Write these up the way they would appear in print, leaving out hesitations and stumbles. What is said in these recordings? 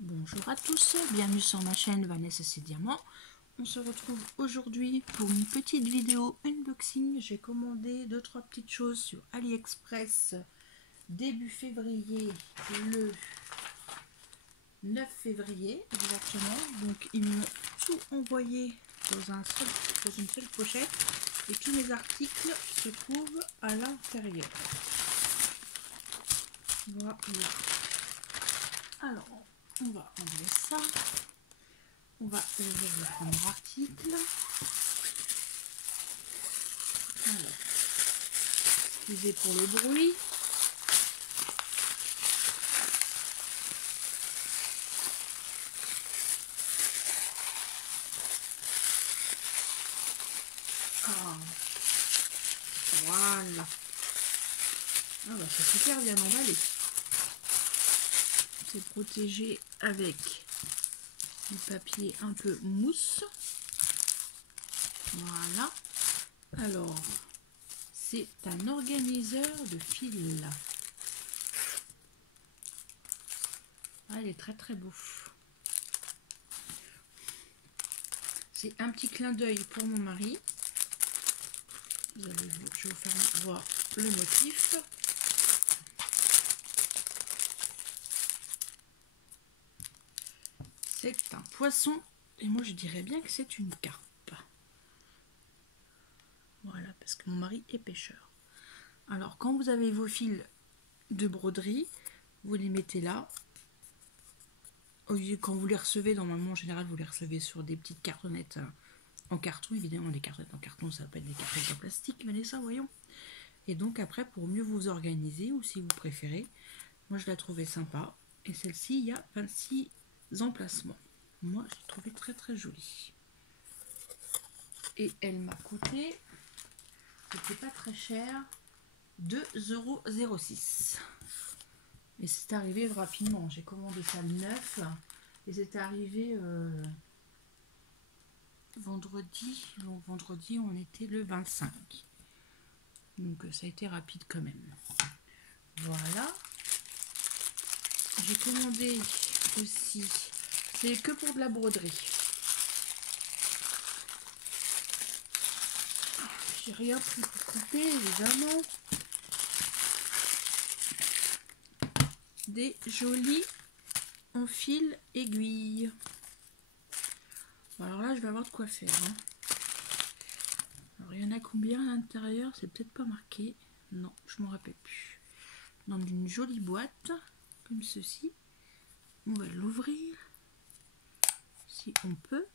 Bonjour à tous, bienvenue sur ma chaîne Vanessa C'est Diamant. On se retrouve aujourd'hui pour une petite vidéo unboxing. J'ai commandé 2-3 petites choses sur AliExpress début février, le 9 février exactement. Donc ils m'ont tout envoyé dans une seule pochette et tous mes articles se trouvent à l'intérieur. Voilà. Alors, on va enlever ça. On va ouvrir le premier article. Alors, excusez pour le bruit. Ah, voilà. Ah bah c'est super bien emballé. C'est protégé avec du papier un peu mousse. Voilà. Alors, c'est un organiseur de fil. Ah, il est très très beau. C'est un petit clin d'œil pour mon mari. Je vais vous faire voir le motif. C'est un poisson et moi je dirais bien que c'est une carpe. Voilà, parce que mon mari est pêcheur. Alors quand vous avez vos fils de broderie, vous les mettez là. Quand vous les recevez, normalement en général vous les recevez sur des petites cartonnettes en carton. Évidemment des cartonnettes en carton, ça va pas être des cartonnettes en plastique, mais ça voyons. Et donc après, pour mieux vous organiser, ou si vous préférez, moi je la trouvais sympa. Et celle-ci, il y a 26 emplacements. Moi j'ai trouvé très très jolie. Et elle m'a coûté, c'était pas très cher, 2,06 €. Et c'est arrivé rapidement. J'ai commandé ça le 9 et c'est arrivé vendredi. Donc vendredi on était le 25. Donc ça a été rapide quand même. Voilà. J'ai commandé aussi, c'est que pour de la broderie. J'ai rien pris pour couper évidemment. Des jolis en fil aiguille. Alors là je vais avoir de quoi faire. Hein. Alors il y en a combien à l'intérieur? C'est peut-être pas marqué. Non, je m'en rappelle plus. Dans une jolie boîte comme ceci. On va l'ouvrir si on peut.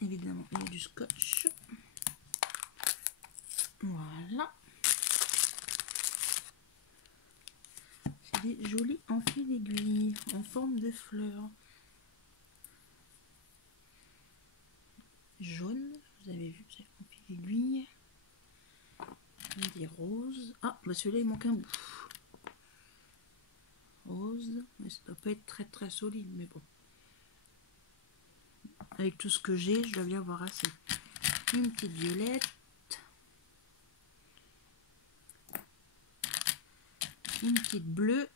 Évidemment il y a du scotch. Voilà. C'est des jolis en fil aiguille en forme de fleurs. Jaune, vous avez vu, c'est en fil aiguille. Des roses. Ah, bah celui-là il manque un bout. Rose, mais ça doit pas être très très solide, mais bon. Avec tout ce que j'ai, je dois bien avoir assez. Une petite violette. Une petite bleue.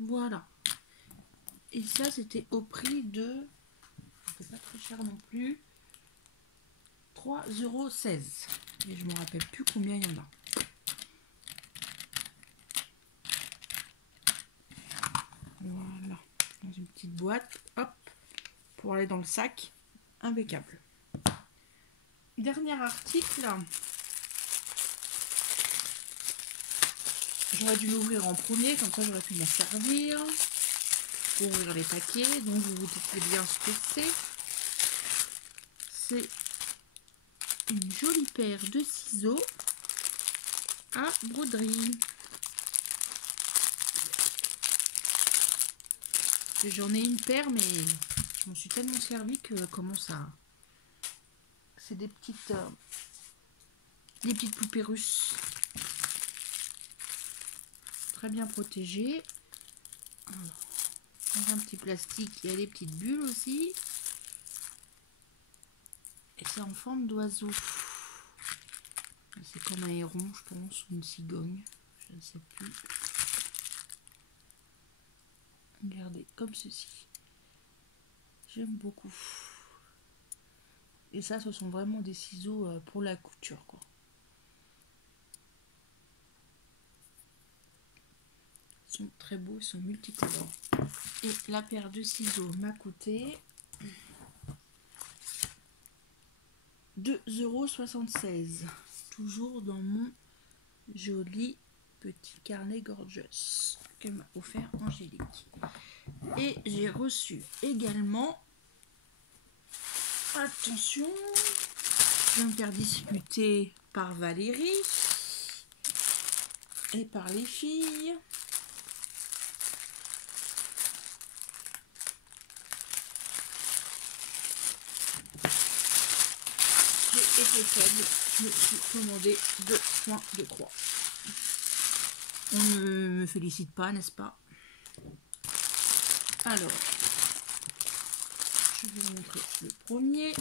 Voilà. Et ça, c'était au prix de... C'est pas très cher non plus. 3,16 €. Et je me rappelle plus combien il y en a. Voilà. Dans une petite boîte. Hop. Pour aller dans le sac. Impeccable. Dernier article. J'aurais dû l'ouvrir en premier, comme ça j'aurais pu m'en servir pour ouvrir les paquets. Donc vous vous dites bien ce que c'est. C'est une jolie paire de ciseaux à broderie. J'en ai une paire, mais je m'en suis tellement servi que comment ça... C'est des petites poupées russes. Très bien protégées. Alors, dans un petit plastique, il y a des petites bulles aussi. Et c'est en forme d'oiseau. C'est comme un héron, je pense, ou une cigogne. Je ne sais plus. Regardez, comme ceci. J'aime beaucoup. Et ça, ce sont vraiment des ciseaux pour la couture, quoi. Ils sont très beaux, ils sont multicolores. Et la paire de ciseaux m'a coûté 2,76 €. Toujours dans mon joli petit carnet Gorgeous que m'a offert Angélique. Et j'ai reçu également, attention, je vais me faire disputer par Valérie et par les filles. J'ai été faible, je me suis commandé 2 points de croix. On ne me félicite pas, n'est-ce pas? Alors, je vais vous montrer le premier.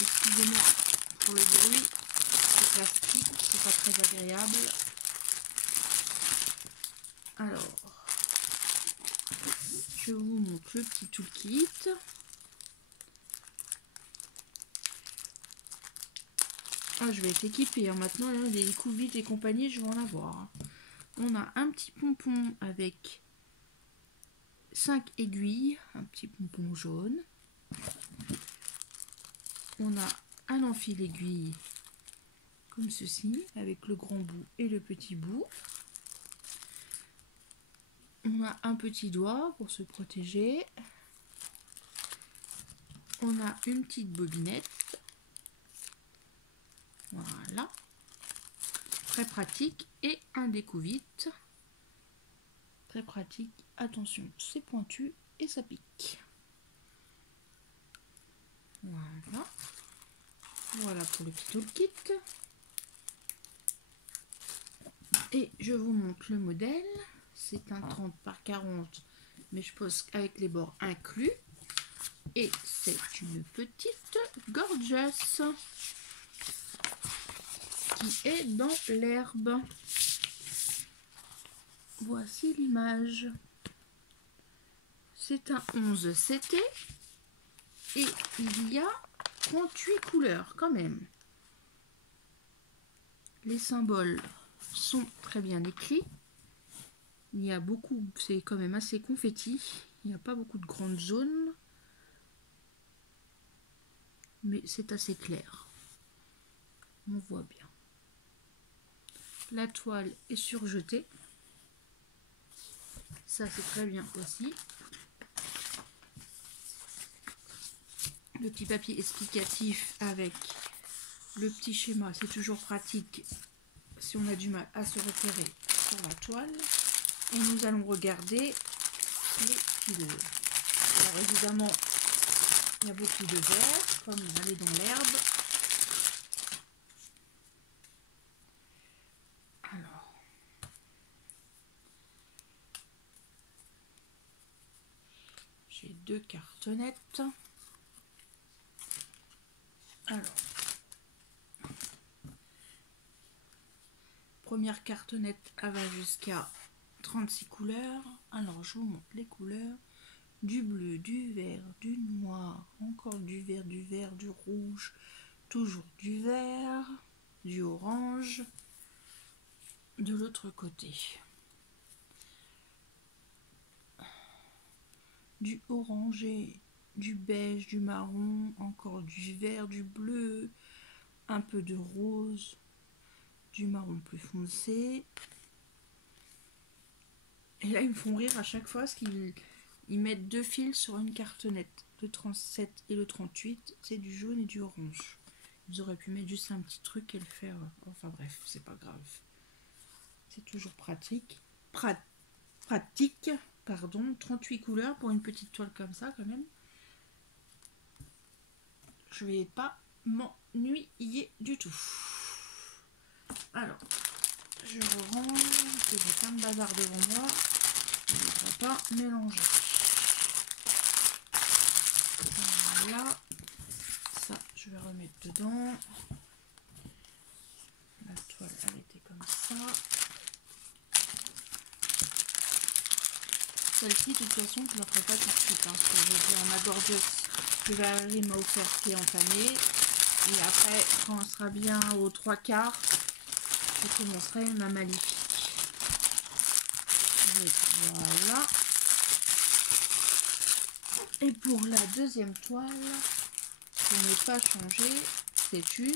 Excusez-moi pour le bruit, c'est plastique, c'est pas très agréable. Alors, je vous montre le petit toolkit. Ah, je vais être équipée, hein. Maintenant, hein, des coups vides et compagnie, je vais en avoir. On a un petit pompon avec 5 aiguilles, un petit pompon jaune. On a un enfil aiguille comme ceci, avec le grand bout et le petit bout. On a un petit doigt pour se protéger. On a une petite bobinette. Voilà. Très pratique. Et un découvite. Très pratique. Attention, c'est pointu et ça pique. Voilà. Voilà pour le petit toolkit. Et je vous montre le modèle. C'est un 30 par 40, mais je pose avec les bords inclus. Et c'est une petite Gorgeous qui est dans l'herbe. Voici l'image. C'est un 11 CT et il y a 38 couleurs quand même. Les symboles sont très bien écrits. Il y a beaucoup, c'est quand même assez confetti. Il n'y a pas beaucoup de grandes zones. Mais c'est assez clair. On voit bien. La toile est surjetée. Ça, c'est très bien aussi. Le petit papier explicatif avec le petit schéma, c'est toujours pratique si on a du mal à se repérer sur la toile. Et nous allons regarder les fileurs. Alors évidemment, il y a beaucoup de vert, comme elle est dans l'herbe. Alors, j'ai 2 cartonnettes. Alors, première cartonnette, elle va jusqu'à 36 couleurs. Alors, je vous montre les couleurs. Du bleu, du vert, du noir, encore du vert, du rouge, toujours du vert, du orange. De l'autre côté, du orangé, du beige, du marron, encore du vert, du bleu, un peu de rose, du marron plus foncé. Et là, ils me font rire à chaque fois parce qu'ils mettent 2 fils sur une cartonnette. Le 37 et le 38, c'est du jaune et du orange. Ils auraient pu mettre juste un petit truc et le faire. Enfin bref, c'est pas grave. C'est toujours pratique. Pratique, pardon. 38 couleurs pour une petite toile comme ça quand même. Je vais pas m'ennuyer du tout. Alors, je range, j'ai plein de bazar devant moi. Je ne devrais pas mélanger. Voilà. Ça, je vais remettre dedans. La toile, elle était comme ça. Celle-ci, de toute façon, je ne la ferai pas tout de suite. Hein, parce que je vais dire, ma gorgeuse que Valérie m'a offert qui est entamée. Et après, quand on sera bien aux 3/4, je commencerai ma maléfique. Et voilà. Et pour la deuxième toile, pour ne pas changer, c'est une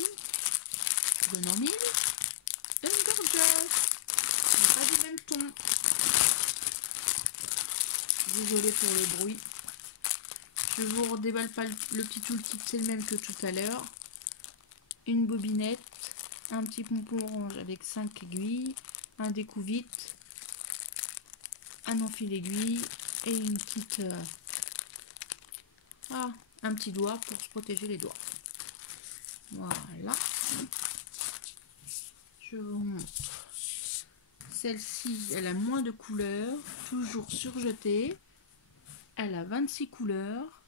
Bonomille, une gorgeuse. Pas du même ton. Désolée pour le bruit. Je vous redéballe pas le petit toolkit, c'est le même que tout à l'heure. Une bobinette, un petit pompon orange avec 5 aiguilles, un découvite, un enfil aiguille et une petite un petit doigt pour se protéger les doigts. Voilà. Je vous montre. Celle-ci, elle a moins de couleurs, toujours surjetée. Elle a 26 couleurs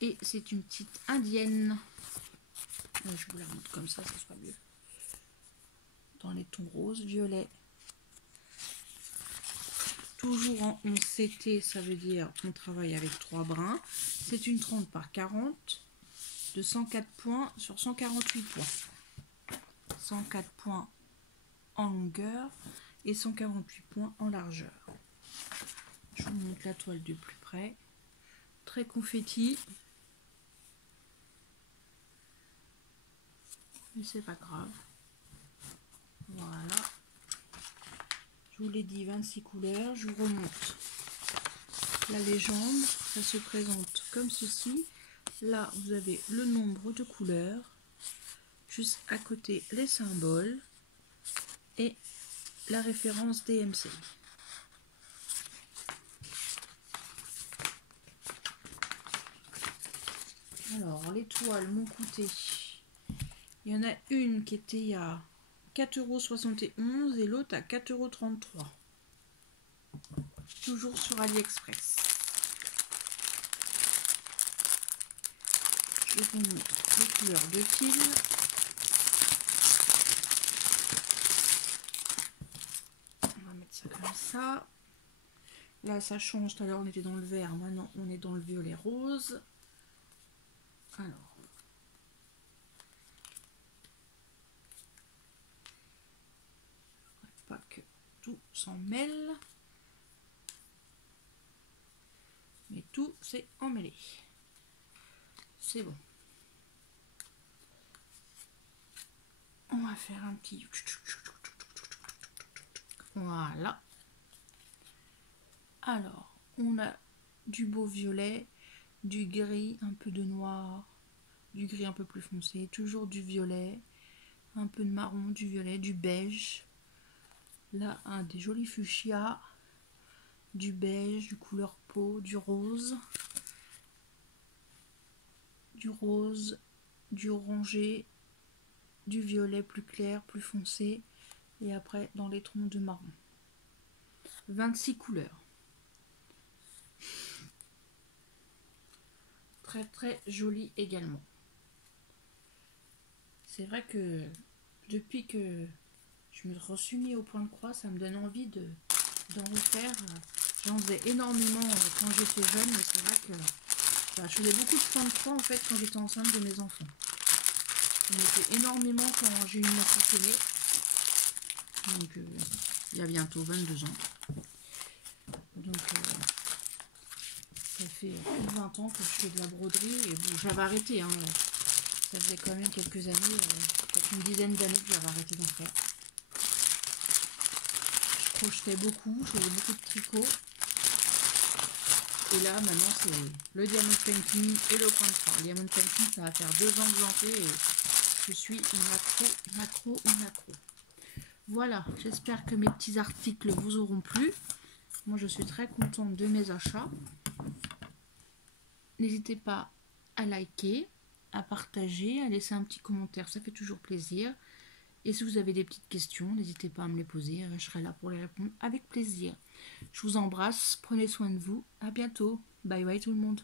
et c'est une petite indienne. Je vous la montre comme ça sera mieux. Dans les tons roses, violet. Toujours en 11 CT, ça veut dire qu'on travaille avec 3 brins. C'est une 30 par 40 de 104 points sur 148 points. 104 points en longueur et 148 points en largeur. Je vous montre la toile de plus près. Très confetti. Mais c'est pas grave. Voilà. Je vous l'ai dit, 26 couleurs. Je vous remonte la légende. Ça se présente comme ceci. Là, vous avez le nombre de couleurs. Juste à côté, les symboles. Et la référence DMC. Alors, les toiles m'ont coûté. Il y en a une qui était à 4,71 € et l'autre à 4,33 €. Toujours sur AliExpress. Je vous montre les couleurs de fil. On va mettre ça comme ça. Là, ça change. Tout à l'heure, on était dans le vert. Maintenant, on est dans le violet rose. Alors. Pas que tout s'en mêle. Mais tout s'est emmêlé. C'est bon. On va faire un petit... Voilà. Alors, on a du beau violet, du gris, un peu de noir, du gris un peu plus foncé, toujours du violet, un peu de marron, du violet, du beige. Là, des jolis fuchsia, du beige, du couleur peau, du rose, du orangé, du violet plus clair, plus foncé, et après dans les tons de marron. 26 couleurs. Très très joli également. C'est vrai que depuis que je me suis mis au point de croix, ça me donne envie d'en refaire. J'en faisais énormément quand j'étais jeune, mais c'est vrai que je faisais beaucoup de points de croix en fait quand j'étais enceinte de mes enfants. J'en ai fait énormément quand j'ai eu mon fils aîné. Donc il y a bientôt 22 ans. Donc ça fait plus de 20 ans que je fais de la broderie et bon, j'avais arrêté. Hein. Ça faisait quand même quelques années, peut-être une dizaine d'années que j'avais arrêté d'en faire. Je crochetais beaucoup, je faisais beaucoup de tricot. Et là maintenant c'est le diamond painting et le point de croix. Le diamond painting, ça va faire 2 ans que j'en fais et je suis une accro. Voilà, j'espère que mes petits articles vous auront plu. Moi je suis très contente de mes achats. N'hésitez pas à liker, à partager, à laisser un petit commentaire, ça fait toujours plaisir. Et si vous avez des petites questions, n'hésitez pas à me les poser, je serai là pour les répondre avec plaisir. Je vous embrasse, prenez soin de vous, à bientôt, bye bye tout le monde.